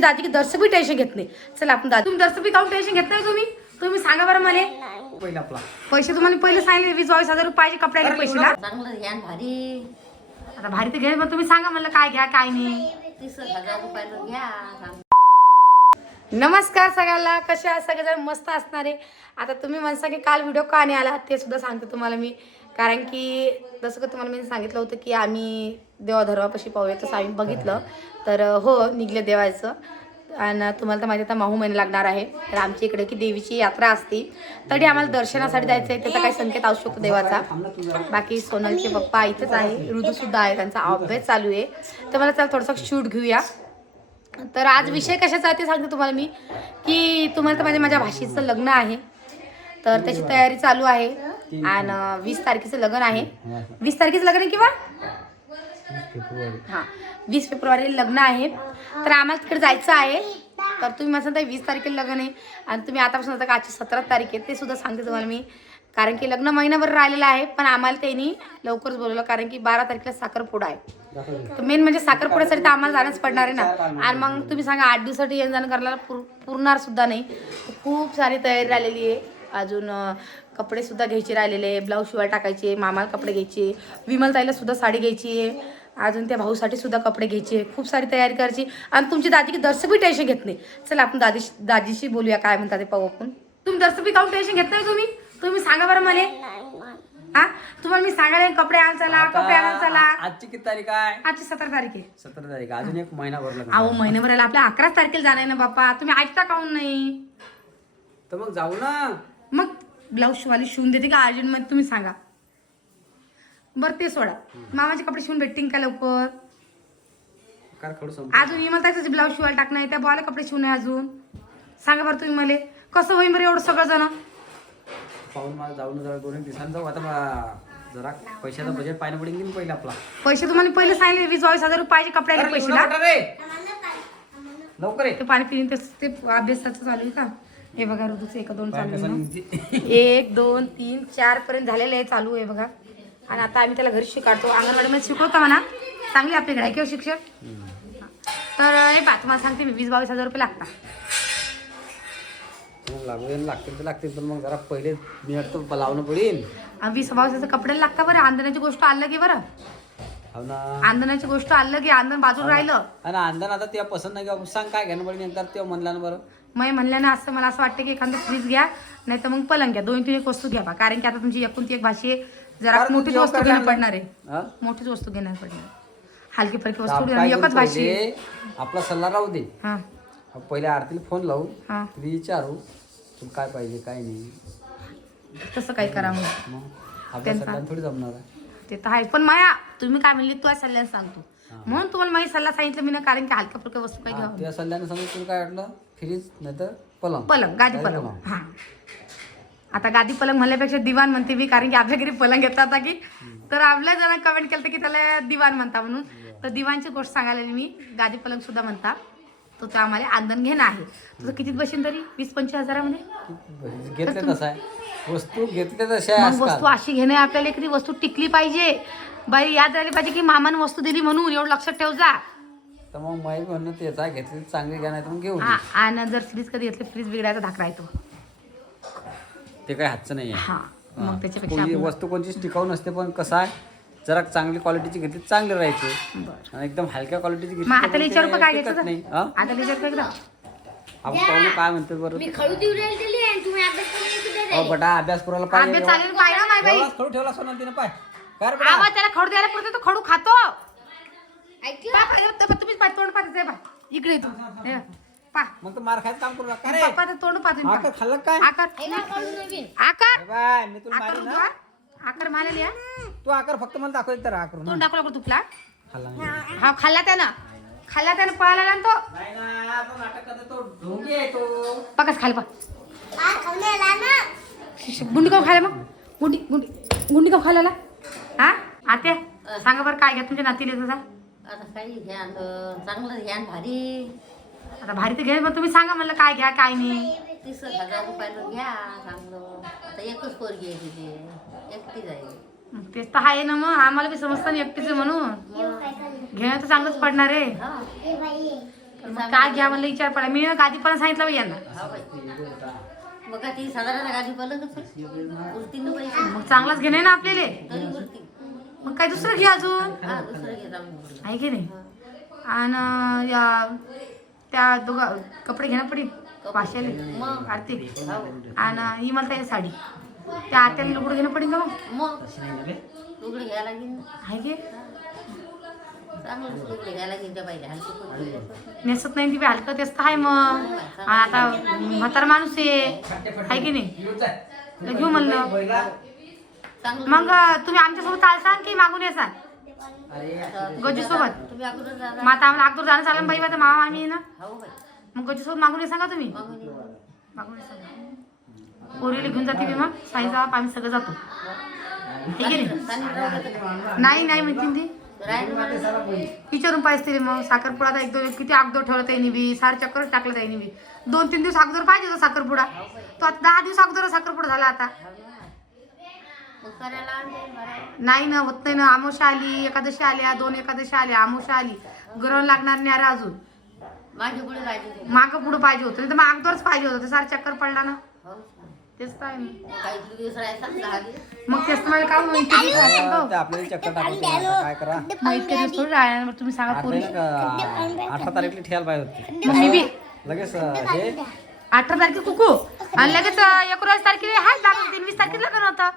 दादी की दर्शक बी टेन्शन घेत नाही. चला आपण दादी तुम्ही दर्शक बी काऊन टेन्शन घेत नाही तुम्ही? तुम्ही सांगा बरं मला. पहिला आपला. पैसे तुम्हाला पहिले सांगितले वीस बावीस हजार रुपये पाहिजे कपड्याला पैसे ना चांगलं घ्या न भारी. आता भारी तर घे मग तुम्ही सांगा मला काय घ्या काय नाही. तीस हजार रुपयाला घ्या. नमस्कार सगळ्यांना कसे आहात? सगळेजण मस्त असणारे. आता तुम्ही म्हणसा की काल व्हिडिओ का नाही आला? ते सुद्धा सांगते तुम्हाला मी. कारण की जसं का तुम्हाला मी सांगितलं होतं की आम्ही देवाधर्वापाशी पाहूया तसं आम्ही बघितलं. तर हो निघले देवाचं. आणि तुम्हाला तर माहिती आता माहू महिना लागणार आहे. तर आमच्या इकडे की देवीची यात्रा असते. तरी आम्हाला दर्शनासाठी जायचं आहे त्याचा काही संकेत असू शकतो देवाचा. बाकी सोनलचे पप्पा इथेच आहे ऋतूसुद्धा आहे त्यांचा अभ्यास चालू आहे. तर मला चला थोडंसं शूट घेऊया. तर आज विषय कशाचा ते सांगते तुम्हाला मी. की तुम्हाला तर माझ्या माझ्या भाषेचं लग्न आहे. तर त्याची तयारी चालू आहे. आणि वीस तारखेचं लग्न आहे. वीस तारखेचं लग्न आहे किंवा? हां. वीस फेब्रुवारी लग्न आहे. तर आम्हाला तिकडे जायचं आहे. तर तुम्ही मला सांगता वीस तारखेला लग्न आहे. आणि तुम्ही आतापासून आता का आजची सतरा तारीख आहे ते सुद्धा सांगते तुम्हाला मी. कारण की लग्न महिनाभर राहिलेलं आहे पण आम्हाला त्यांनी लवकरच बोलवलं. कारण की बारा तारखेला साखरपुडा आहे. तर मेन म्हणजे साखरपुड्यासाठी तर आम्हाला जाणंच पडणार आहे ना. आणि मग तुम्ही सांगा आठ दिवसासाठी येणं जाणं करायला पुर पुरणार सुद्धा नाही. खूप सारी तयारी राहिलेली आहे. अजून अं, कपडे सुद्धा घ्यायचे राहिलेले ब्लाऊज शिवाय टाकायचे मामाला कपडे घ्यायचे विमल ताईला सुद्धा साडी घ्यायची आहे अजून त्या भाऊसाठी सुद्धा कपडे घ्यायचे खूप सारी तयारी करायची. आणि तुमची दादी की दर्शक बी टेन्शन घेत नाही. चला आपण दादी दाजीशी बोलूया काय म्हणतात ते पाहू आपण. तुम्ही दर्शक बी काऊन टेन्शन घेत नाही तुम्ही? तुम्ही सांगा बरं मला. हा? तुम्हाला मी सांगायला कपडे आण चला कपडे आण चला. आजची किती तारीख आहे? आजची सतरा तारीख आहे. सतरा तारीख अजून एक महिना भरला अहो महिनाभराला आपल्या अकराच तारखेला जाणार ना बाप्पा. तुम्ही ऐकता काऊन नाही? तर मग जाऊ ना. मग ब्लाऊज शिवाली शिवून देते का अर्जंटमध्ये तुम्ही सांगा. बरं ते सोडा. मामाचे कपडे शिवून भेटतील का लवकर? अजून इमलताचं ब्लाऊज शिवायला टाकणं आहे त्या बॉला कपडे शिवून आहे अजून. सांगा बरं तुम्ही मला. कसं होईल बरं एवढं सगळं जण? पाहून मला जाऊन जरा दोन एक दिवसांनी जाऊ. आता मला जरा पैशाचं बजेट पाहिजे पडेल की नाही पहिला आपला. पैसे तुम्हाला पहिले सांगितले वीस बावीस हजार रुपये पाहिजे कपड्याला पैसे. लवकर ये. ते पाणी पिणे ते ते अभ्यासाचं चालू आहे का? हे बघा ऋतूचं एक दोन चालू आहे. एक दोन तीन चार पर्यंत झालेलं आहे चालू आहे बघा. आणि आता आम्ही त्याला घरी शिकाडतो अंगणवाडीमध्ये शिकवतो म्हणा. चांगली आपल्याकडे आहे किंवा शिक्षक. तर हे पा तुम्हाला सांगते मी वीस बावीस हजार रुपये लागतात. लागतील तर लागतील पण मग जरा पहिले लावणं पडेल वीस बावीस हजार कपड्याला लागतं बरं. आंदणाची गोष्ट आलं की बरं. हो ना. आंदणाची गोष्ट आलं की आंदण बाजूला राहिलं. आणि अंधन आता तेव्हा पसंत नाही सांग काय घेणं पडेल नंतर तेव्हा म्हणला ना बरं. मग म्हणल्यानं असं मला असं वाटतं की एखादं फ्रीज घ्या नाही तर मग पलंग घ्या. दोन तीन एक वस्तू घ्या बा. कारण की आता तुमची एकूण ती एक भाषी आहे. जरा मोठीच जेव्हा वस्तू करणार घेणं पडणार आहे? मोठीच वस्तू घेणार पडणार हलकी फलकी वस्तू घेणार, काय एकच भाषी आहे. पहिले? आपला सल्ला राहू दे. हां. आपण पहिले आरतीला फोन लावू. हां. तुला विचारू. तुला काय पाहिजे काय नाही. तसं काही करा मग. मग आपल्या त्यांचा- सल्ल्यानं थोडी जमणार आहे. ते तर आहे. पण माया तुम्ही काय म्हणली तुझ्या सल्ल्याने सांगतो. म्हणून तुम्हाला माझी सल्ला सांगितलं मी ना कारण की हलक्या फुलक्या वस्तू काही हा, घ्यावं सल्ल्यानं समजा तुला काय वाटलं? फ्रीज नाही तर पलंग. पलंग गादी पलंग. हा. आता गादी पलंग म्हणल्यापेक्षा दिवाण म्हणते मी कारण की आपल्या घरी पलंग येतात आता की. तर आपल्या जण कमेंट केलं की त्याला दिवाण म्हणता म्हणून. तर दिवाणची गोष्ट सांगायला मी गादी पलंग सुद्धा म्हणता. तो तो आम्हाला आंदण घेणं आहे. तुझं कितीत बसेन तरी? वीस पंचवीस हजारामध्ये? घेतले तसं आहे. वस्तू तशा मग वस्तू अशी घेणे आपल्याला एखादी वस्तू टिकली पाहिजे. बाई याद राहिली पाहिजे की मामानं वस्तू दिली म्हणून. एवढं लक्षात ठेव जा तर मग माहीत म्हणणं तेच आहे घेतली चांगली घ्या नाही तर मग घेऊ हा आणि जर फ्रीज कधी घेतली फ्रीज बिघडायचा धाकरा येतो ते. काही हातचं नाही आहे. हा हा. मग त्याच्यापेक्षा कोणी वस्तू कोणतीच टिकाऊ नसते पण कसं आहे जरा चांगली क्वालिटीची घेतली चांगली राहायची. बरं. आणि एकदम हलक्या क्वालिटीची घेतली मग तर आता मग विचारू ते का काय टिकत घ्यायचं नाही. तर? हा? आता विचार एकदा? आपण पाहू काय म्हणतो बरं मी खळू देऊ राहील दिली आणि तुम्ही अभ्यास करून सुद्धा अहो बटा अभ्यास करायला पाहिजे आंबे चालेल पाय ना माय बाई. एवढाच खडू ठेवला सोना तिने पाय. काय रे बेटा? आवाज त्याला खडू द्यायला पुरते तो खडू खातो. ऐकलं? तोंड पाहते पा इकडे तू. हे, पा. मग तर मार खायचं काम करू नका. रे पप्पा तोंड पाहते आकर खाल्लं काय? आकार. हे आकार. ए बाय मी तुला आकार ना मारलेली या तू आकर फक्त मला दाखव तर आकर ना तोंड दाखवला खाल्ला नाही. हा खाल्ला त्यानं. खाल्ला त्यानं पळाला ना तो. नाही ना तो नाटक करतो तो ढोंगी आहे तो. पकच खाली पा गुंडी खायला मग. गुंडी गुंडी गुंडी खायला हा? आत्या सांगा बरं काय घ्या तुमच्या नातीले तुझा आता काही घ्या न, चांगलं घ्या न भारी. आता भारी तर घे मग तुम्ही सांगा म्हणलं काय घ्या काय नाही. तीस हजार रुपयाला घ्या चांगलं. आता एकच पोरगी आहे तिथे एकटी जाईल. मग तेच तर आहे ना मग. आम्हाला बी समजतं ना एकटीच आहे म्हणून. घेणं तर चांगलंच पडणार आहे. मग काय घ्या म्हणलं विचार पडला मी गादी पण सांगितलं बाई यांना. हा बाई. मग काय ती साधारण गाडी पलकच उरतीन पैसे. मग चांगलाच घेणे ना आपल्याला. तरी मग काय दुसरं घे अजून हा दुसरं घे जाऊन आहे की नाही आणि या त्या दोघा कपडे घेणं पडेल पाचशेले मग आरती हो आणि ही मला त्या साडी त्या आत्याला लुगडं घेणं पडेल का मग मग लुगडे घ्यायला लागेल ना. आहे की चांगलं लुगडे घ्यायला लागेल त्या पाहिजे हलकी फुलकी असं. नेसत नाही ती बी हलकं तेच तर आहे मग आणि आता म्हातारा माणूस आहे आहे की नाही तर घेऊ म्हणलं मग तुम्ही आमच्यासोबत चालसान की मागून येसान? गजू सोबत तुम्ही अगोदर जा मग आता आम्हाला अगोदर जाणं चालेल बाई आता मामा आहे ना? हो बाई. मग गजू सोबत मागून येसान का तुम्ही? ये. मागून येसान. पोरीला घेऊन जाते मी मग. बाप आम्ही सगळं जातो. ठीक आहे नाही चालेल, राहू दे तर. नाही नाही म्हणतील ती. राहील ना. विचारून पाहिजे तरी मग. साखरपुडा आता एक दोन किती अगोदर ठेवलं त्यांनी बी. सार चक्कर टाकलं त्यांनी बी. दोन तीन दिवस अगोदर पाहिजे होता साखरपुडा. तो आता दहा दिवस अगोदर साखरपुडा झाला आता हो ना. मग करायला आणते भरायला. नाही ना होत नाही ना. आमोशा आली एकादशी आल्या दोन एकादशी आल्या. आमोशा आली. गरम लागणार नाही अरे अजून. माझ्या पुढे पाहिजे ते. मागं पुढं पाहिजे होतं. नाही तर मग अगोदरच पाहिजे होतं. ते सार चक्कर पडला ना. तेच तर आहे मग. तेच काय आपल्याला चक्कर टाकायची काय करा? मग इतके दिवस थोडी राहणार मग तुम्ही सांगा पोरी अठरा तारीखला ठेवायला पाहिजे होती. मग मी बी. लगेच हे. अठरा तारखे कुकू. आणि लगेच एकोणीस तारखेला हाय लागलं तीन वीस तारखेला लग्न होतं.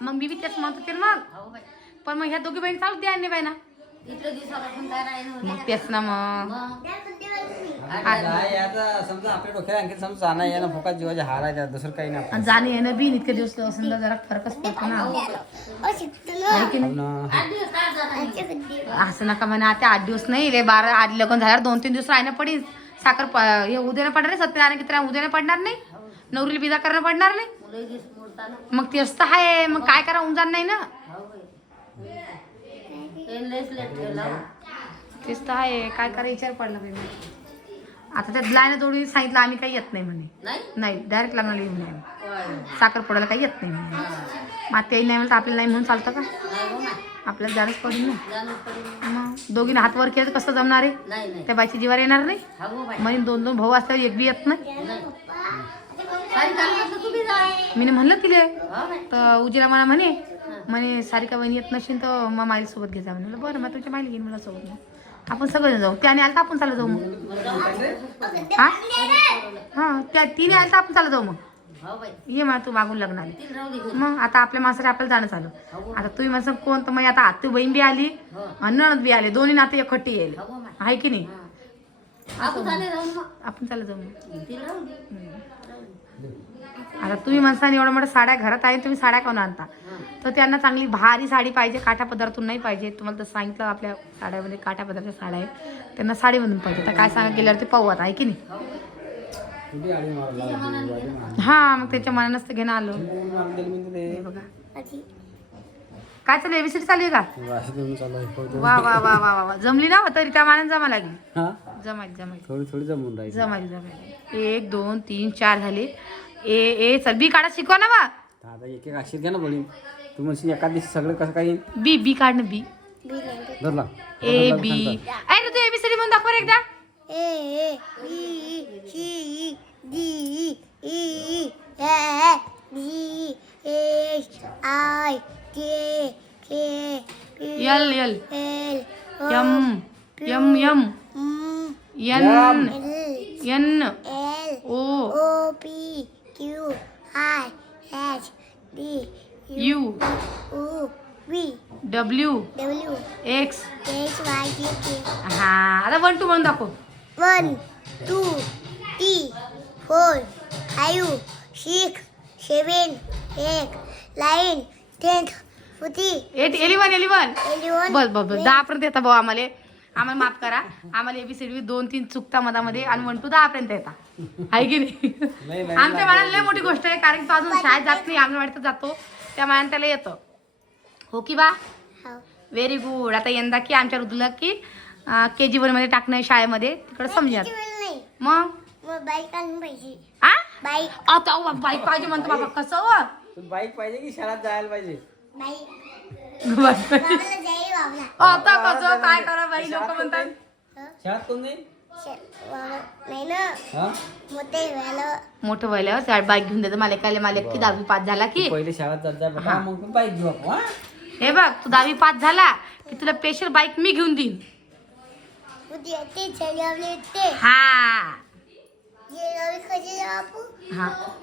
मग मी बी तेच म्हणत होते ना मग. हो पण मग ह्या दोघी बहिणी चालू द्या नाही बाई ना मग तेच ना मग. मग काय आता समजा आपल्या डोक्याला आणखी समजा जाणं ना फुकात जीवाचे हार आहे त्यात दुसरं काही नाही आणि जाणे येणं बी इतके दिवस असं जरा फरकच पडतो ना. असं नका म्हणा आता आठ दिवस नाही रे बारा आठ लग्न झाल्यावर दोन तीन दिवस राहणं पडेल साखर प- हे उद्याला पडणार नाही सत्यनारायण किती उद्याला पडणार नाही. नवरीला बिजा करणं पडणार नाही. मोडताना मग तेच तर आहे मग काय करा उमजान नाही ना. बाई ते लयच लेट ठेवला तेच तर आहे काय करा विचार पडला आता त्या ब्लायनं जोडी सांगितलं आम्ही काही येत नाही म्हणे. नाही? नाही डायरेक्ट लग्नाला येऊन नाही होय. साखर पडायला काही येत नाही म्हणे. हा. मग ते नाही म्हणलं तर आपल्याला नाही म्हणून चालतं का? नाही हो ना. आपल्याला जाणंच पडेल ना मग दोघीने हात वर केलं तर कसं जमणार आहे? त्या बाईची जीवार येणार नाही? हा हो बाई. म्हणे दोन दोन भाऊ असल्यावर एक बी येत नाही? मी म्हणलं तिले हो तर उजीला मला म्हणे म्हणे सारिका बहिणी येत नसेल तर मग माईल सोबत घे जा म्हणे. म्हणलं, बरं मग तुमच्या माईल घेईन मला सोबत मग. आपण सगळं जाऊ. त्याने आलं तर आपण चालू जाऊ मग. हा? हा त्या तिने आलं तर आपण चालू जाऊ मग. ये मला तू मागून दे घरी. मग आता आपल्या माणसासाठी आपल्याला जाणं चालू आता तुम्ही म्हणसान कोण तर मग आता आतू बहीण बी आली हो. आणि नणद बी आले. दोन्ही नाते एकट्टी येईल हो आहे की नाही? हा. आपण चालू जाऊ आता तुम्ही म्हणसान एवढ्या मोठ्या साड्या घरात आहे तुम्ही साड्या कोण आणता? तर त्यांना चांगली भारी साडी पाहिजे काठा पदार्थून नाही पाहिजे. तुम्हाला तर सांगितलं आपल्या साड्यामध्ये काठा पदार्थ साड्या आहेत. त्यांना साडीमधून पाहिजे. तर काय सांगा गेल्यावर ते पाहू आता आहे की नाही? हा मग त्याच्या मनानंच तर घेणं आलो? हे बघा. काय चालू एबीसीडी चालू आहे का? हे वा वा वा वा वा वा. जमली ना तरी त्या मानाने जमा लागली. हा? जमायला जमायला. थोडी थोडी जमून राहायची जमायला जमायला. एक दोन तीन चार झाले. ए ए चल बी काढा शिकवा ना बा. आता एक एक अशीर घ्या ना बळी तू म्हणशील एका दिवशी सगळं कसं काही बी बी काढ ना बी. धरला. A B. ऐ ना तू एबीसीडी म्हणून दाखव एकदा. C D E F G H I J K L L L L M M M M N N O O P Q I S D U U. V W W X X Y Z K. हा आता one to म्हणून दाखव. One, two, three, four, five, six, seven, eight, nine, ten, forty, eight eleven eleven eleven, बस बस बस. दहा पर्यंत येता भाऊ आम्हाला. आम्हाला माफ करा. आम्हाला एबीसीडी दोन तीन चुकता मधामध्ये आणि वन टू दहा पर्यंत येता. आहे की नाही? आमच्या मनाला लय मोठी गोष्ट आहे कारण की तो अजून शाळेत जात नाही अंगणवाडीत जातो. त्या मनाने त्याला येतं. हो की बा? व्हेरी गुड आता यंदा की आमच्या ऋतूला की के जी वनमध्ये टाकणं शाळेमध्ये. तिकडे समजा नाही मग? बाईक आणून पाहिजे. आ? बाईक आता अहो, बाईक पाहिजे म्हणतो बाबा कसं हो? तू बाईक पाहिजे की शहरात जायला पाहिजे? बाईक बाईक पाहिजे. बाबाला जाईल बाबला आता कसं? काय करा बाई? लोक म्हणतात. शाळेत कोण नाही शे- वा- नाही ना? हा? मोठे व्हायला. मोठं व्हायला बाईक घेऊन देतो. मला काय मला की दहावी पास झाला की? पहिले शाळेत जात जा बेटा मग तू बाईक घेऊ आपण हा? हे बघ तू दहावी पास झाला की तुला स्पेशल बाईक मी घेऊन देईन. उद्या ते